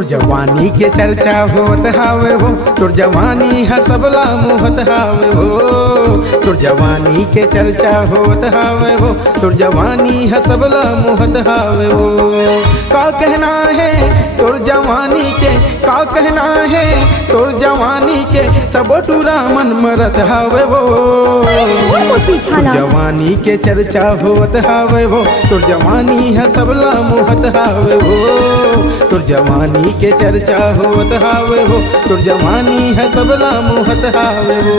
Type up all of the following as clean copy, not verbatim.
तोर जवानी के चर्चा होत हावे हो, तोर जवानी हसबला मुहत हावे हो। तोर जवानी के चर्चा होत हावे हो, तोर जवानी हसबला मुहत हावे हो। का कहना है तोर जवानी के, का कहना है तोर जवानी के, सब टूरा मन मरत हावे हो। तोर जवानी के चर्चा होत हावे हो, तोर जवानी हसबला मुहत हावे हो। तोर जवानी के चर्चा होत हावे हो, तोर जवानी हसबला मुहत हावे हो।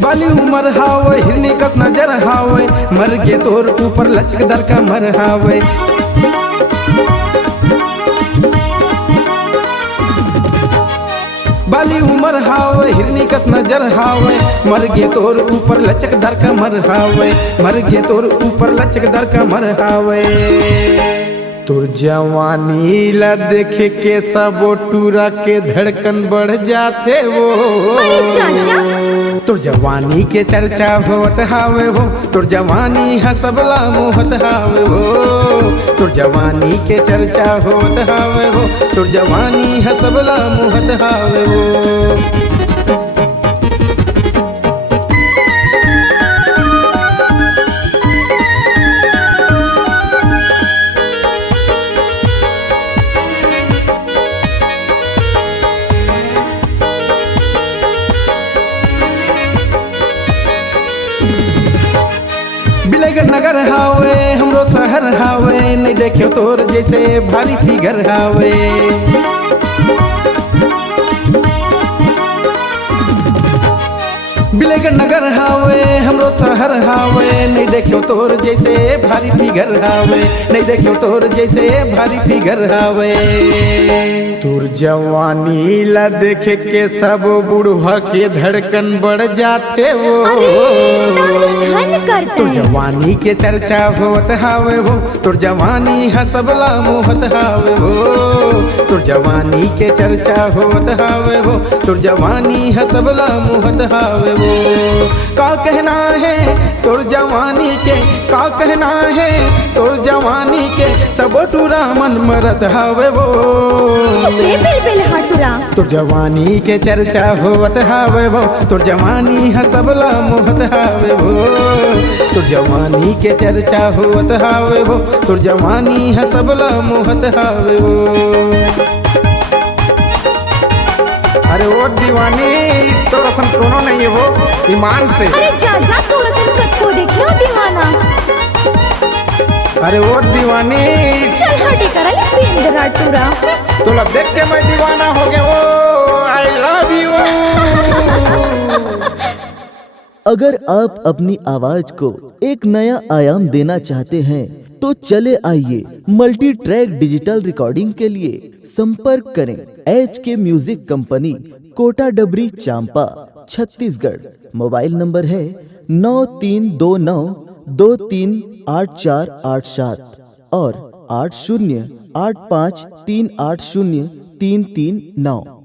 बाली उमर हावे हिरनी कस नजर हावे, मर गे तोर ऊपर लचक दर का मर हावे। बाली उमर हावे हिरनी कस नजर हावे, मर गे तोर ऊपर लचक दर का मर हावे। मर गे तोर ऊपर लचक दर का मर हावे। तोर जवानी ला देख के सब टूरा के धड़कन बढ़ जाते वो। तोर जवानी के चर्चा होत हावे हो, तोर जवानी हसबला मुहत हावे हो। तोर जवानी के चर्चा होत हावे हो, तोर जवानी हसबला मुहत हावे हो। बिलेगढ़ नगर हावे हमरो शहर हावे, नहीं देखियो तोर जैसे भारी फिगर हावे। बिलेगढ़ नगर हावे हमरो शहर हावे, नहीं देखियो तोर जैसे भारी फिगर हावे। नहीं देखियो तोर जैसे भारी फिगर हावे। तोर जवानी ला देख के सब बुढ़वा के धड़कन बढ़ जाते वो। तोर जवानी के चर्चा होत हावे हो, तोर जवानी हसबला मुहत हावे हो। तोर जवानी के चर्चा होत हावे हो, तोर जवानी हसबला मुहत हावे हो। का कहना है तोर जवानी के, का कहना है तोर जवानी के, सब टूरा मन मरत हावे वो। तोर जवानी के चर्चा होत हावे वो, तोर जवानी हसबला मुहत हावे वो। तोर जवानी के चर्चा होत हावे वो, तोर जवानी हसबला मुहत हावे वो। अरे वो दीवानी तो रसन कोनो नहीं है वो ईमान से। अरे जा जा तो रसन कत्तो देखियो दीवाना। अरे वो दीवानी चल हटे करा ये पेंदरा टूरा। तो लब देख के मैं दीवाना हो गया वो। I love you. अगर आप अपनी आवाज को एक नया आयाम देना चाहते हैं तो चले आइए मल्टी ट्रैक डिजिटल रिकॉर्डिंग के लिए संपर्क करें HK म्यूजिक कंपनी, कोटा डबरी, चांपा, छत्तीसगढ़। मोबाइल नंबर है 9329238487 और 8085380339।